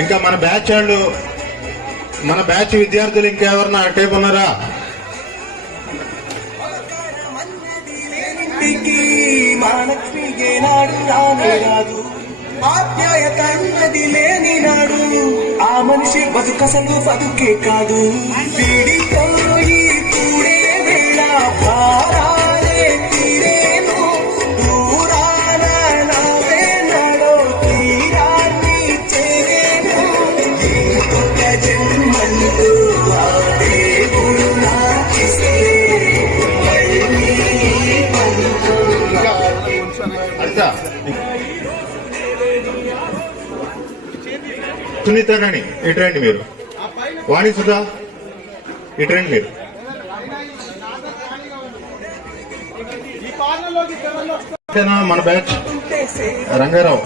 ఇంకా మన బ్యాచ్ వాళ్ళు, మన బ్యాచ్ విద్యార్థులు ఇంకెవరన్నా టైప్ ఉన్నారా? మహాలక్ష్మిగే నాడు రానే రాదు, ఆప్యాయత అన్నది లేని నాడు ఆ మనిషి బతుకసలు బతుకే కాదు. వీడిపోయి కూడే వేళ భారాలే తీరేను, దూరాన నావే నాడో తీరాన్ని చేరేను. ఇంకొక జన్మంటూ ఆ దేవుడు నాకిస్తే సునీతని ఇటరండి, మీరు వాణి సుధా ఇటరండి, మీరు మన బ్యాచ్ రంగారావు